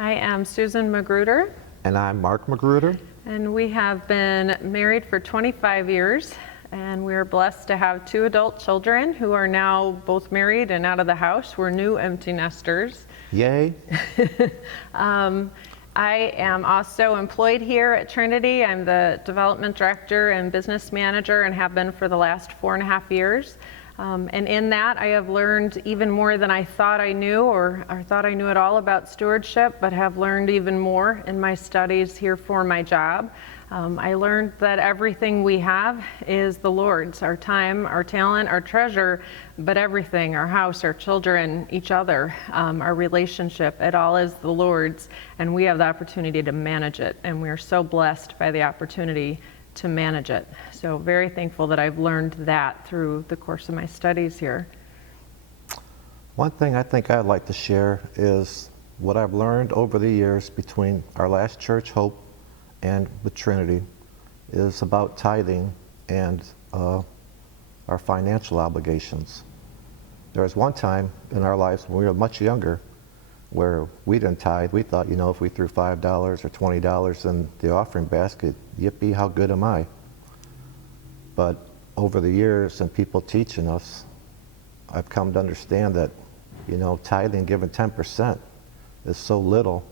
I am Susan Magruder, And I'm Mark Magruder. and we have been married for 25 years, and we're blessed to have 2 adult children who are now both married and out of the house. We're new empty nesters. Yay. I am also employed here at Trinity. I'm the development director and business manager and have been for the last 4.5 years. And in that, I have learned even more than I thought I knew or thought I knew it all about stewardship, but have learned even more in my studies here for my job. I learned that everything we have is the Lord's, our time, our talent, our treasure, but everything, our house, our children, each other, our relationship, it all is the Lord's, and we have the opportunity to manage it, and we are so blessed by the opportunity to manage it. So very thankful that I've learned that through the course of my studies here. One thing I think I'd like to share is what I've learned over the years between our last church, Hope, and with Trinity, is about tithing and our financial obligations. There was one time in our lives when we were much younger where we didn't tithe. We thought, if we threw $5 or $20 in the offering basket, yippee, how good am I? But over the years and people teaching us, I've come to understand that, tithing, giving 10% is so little.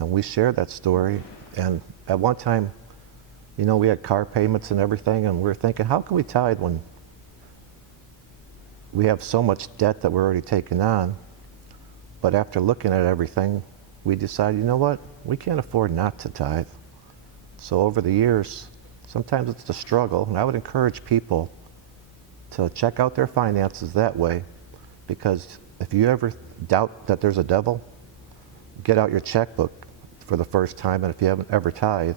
And we share that story. And at one time, we had car payments and everything, and we were thinking, how can we tithe when we have so much debt that we're already taking on? But after looking at everything, we decided, you know what? We can't afford not to tithe. So over the years, sometimes it's a struggle, and I would encourage people to check out their finances that way, because if you ever doubt that there's a devil, get out your checkbook for the first time, and if you haven't ever tithed,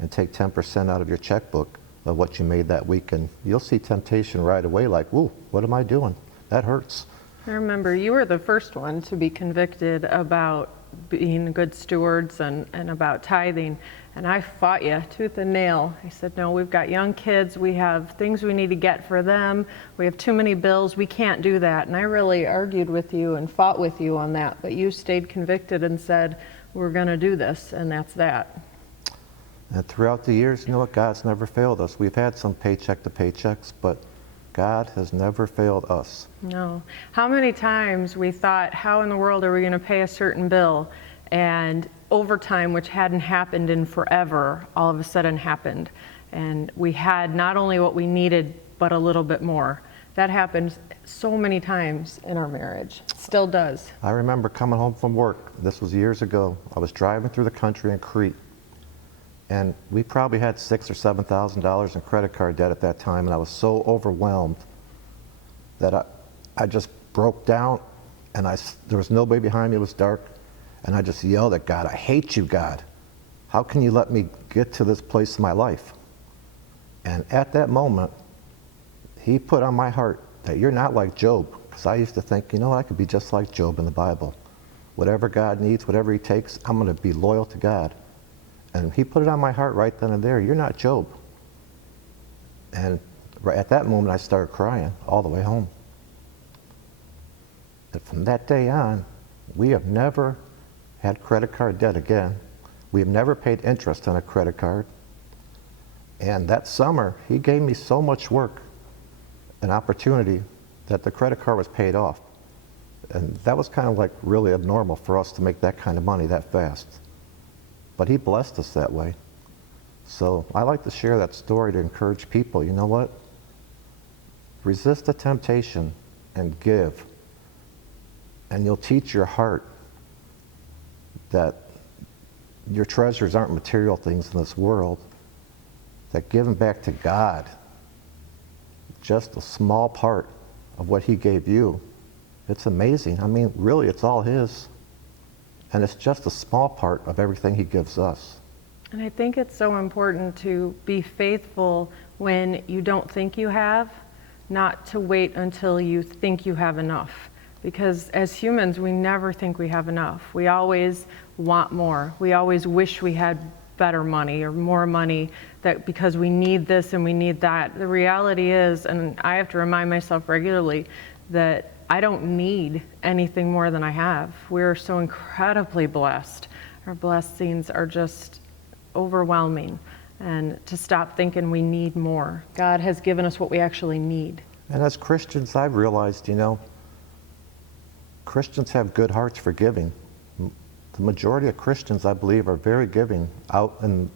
and take 10% out of your checkbook of what you made that week, and you'll see temptation right away, like, whoa, what am I doing? That hurts. I remember you were the first one to be convicted about being good stewards and about tithing, and I fought you tooth and nail. I said, no, we've got young kids, we have things we need to get for them, we have too many bills, we can't do that. And I really argued with you and fought with you on that, but you stayed convicted and said, we're going to do this, and that's that. And throughout the years, you know what, God's never failed us. We've had some paycheck to paychecks, but God has never failed us. No. How many times we thought, how in the world are we going to pay a certain bill? And overtime, which hadn't happened in forever, all of a sudden happened. And we had not only what we needed, but a little bit more. That happened so many times in our marriage. Still does. I remember coming home from work. This was years ago. I was driving through the country in Crete, and we probably had $6,000 or $7,000 in credit card debt at that time, and I was so overwhelmed that I just broke down, and there was nobody behind me. It was dark, and I just yelled at God, I hate you, God. How can you let me get to this place in my life? And at that moment, He put on my heart that you're not like Job, because I used to think, I could be just like Job in the Bible. Whatever God needs, whatever He takes, I'm going to be loyal to God. And He put it on my heart right then and there. You're not Job. And right at that moment, I started crying all the way home. And from that day on, we have never had credit card debt again. We have never paid interest on a credit card. And that summer, He gave me so much work, an opportunity, that the credit card was paid off. And that was kind of like really abnormal for us to make that kind of money that fast. But He blessed us that way. So I like to share that story to encourage people. You know what? Resist the temptation and give. And you'll teach your heart that your treasures aren't material things in this world, that giving back to God, just a small part of what He gave you, it's amazing. I mean, really, it's all His. And it's just a small part of everything He gives us. And I think it's so important to be faithful when you don't think you have, not to wait until you think you have enough. Because as humans, we never think we have enough. We always want more. We always wish we had better money or more money, that because we need this and we need that. The reality is, and I have to remind myself regularly, that I don't need anything more than I have. We're so incredibly blessed. Our blessings are just overwhelming. And to stop thinking we need more. God has given us what we actually need. And as Christians, I've realized, Christians have good hearts for giving. The majority of Christians, I believe, are very giving out, and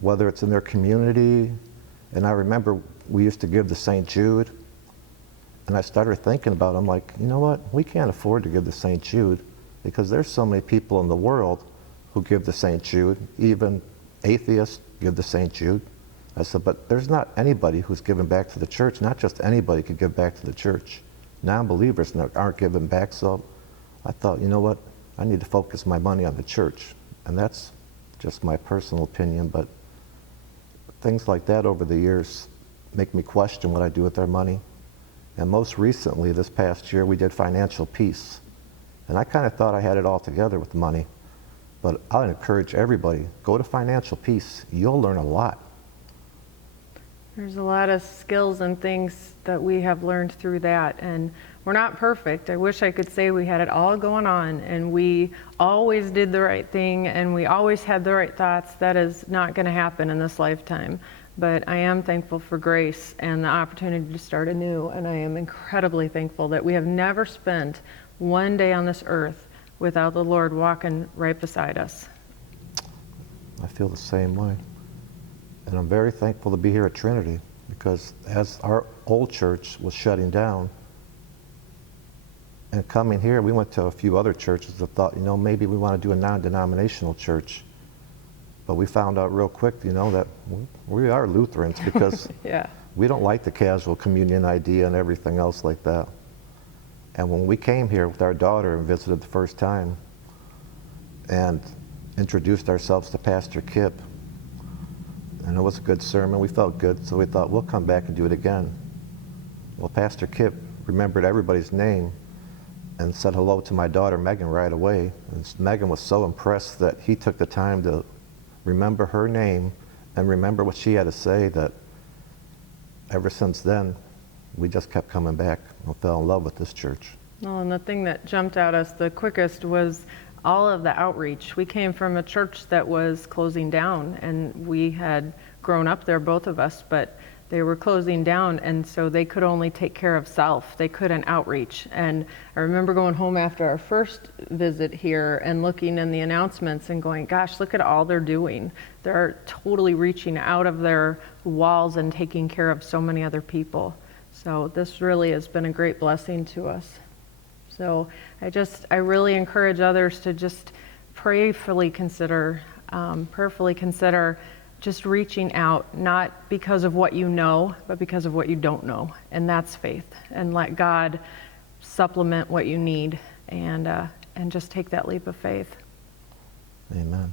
whether it's in their community. And I remember we used to give to St. Jude, and I started thinking about it. I'm like, you know what? We can't afford to give to St. Jude because there's so many people in the world who give to St. Jude. Even atheists give to St. Jude. I said, but there's not anybody who's given back to the church. Not just anybody could give back to the church. Non-believers aren't giving back, so I thought, you know what? I need to focus my money on the church. And that's just my personal opinion, but things like that over the years make me question what I do with our money. And most recently, this past year, we did financial peace. And I kind of thought I had it all together with money. But I encourage everybody, go to financial peace. You'll learn a lot. There's a lot of skills and things that we have learned through that, and we're not perfect. I wish I could say we had it all going on and we always did the right thing and we always had the right thoughts. That is not going to happen in this lifetime. But I am thankful for grace and the opportunity to start anew, and I am incredibly thankful that we have never spent one day on this earth without the Lord walking right beside us. I feel the same way. And I'm very thankful to be here at Trinity, because as our old church was shutting down, and coming here, we went to a few other churches that thought, maybe we want to do a non-denominational church. But we found out real quick, that we are Lutherans, because Yeah. we don't like the casual communion idea and everything else like that. And when we came here with our daughter and visited the first time and introduced ourselves to Pastor Kip, and it was a good sermon, we felt good, so we thought we'll come back and do it again. Well, Pastor Kip remembered everybody's name and said hello to my daughter Megan right away. And Megan was so impressed that he took the time to remember her name and remember what she had to say, that ever since then, we just kept coming back and fell in love with this church. Well, and the thing that jumped out us the quickest was all of the outreach. We came from a church that was closing down, and we had grown up there, both of us, but they were closing down, and so they could only take care of self. They couldn't outreach. And I remember going home after our first visit here and looking in the announcements and going, gosh, look at all they're doing. They're totally reaching out of their walls and taking care of so many other people. So this really has been a great blessing to us. So I really encourage others to just prayerfully consider just reaching out, not because of what you know, but because of what you don't know. And that's faith. And let God supplement what you need, and just take that leap of faith. Amen.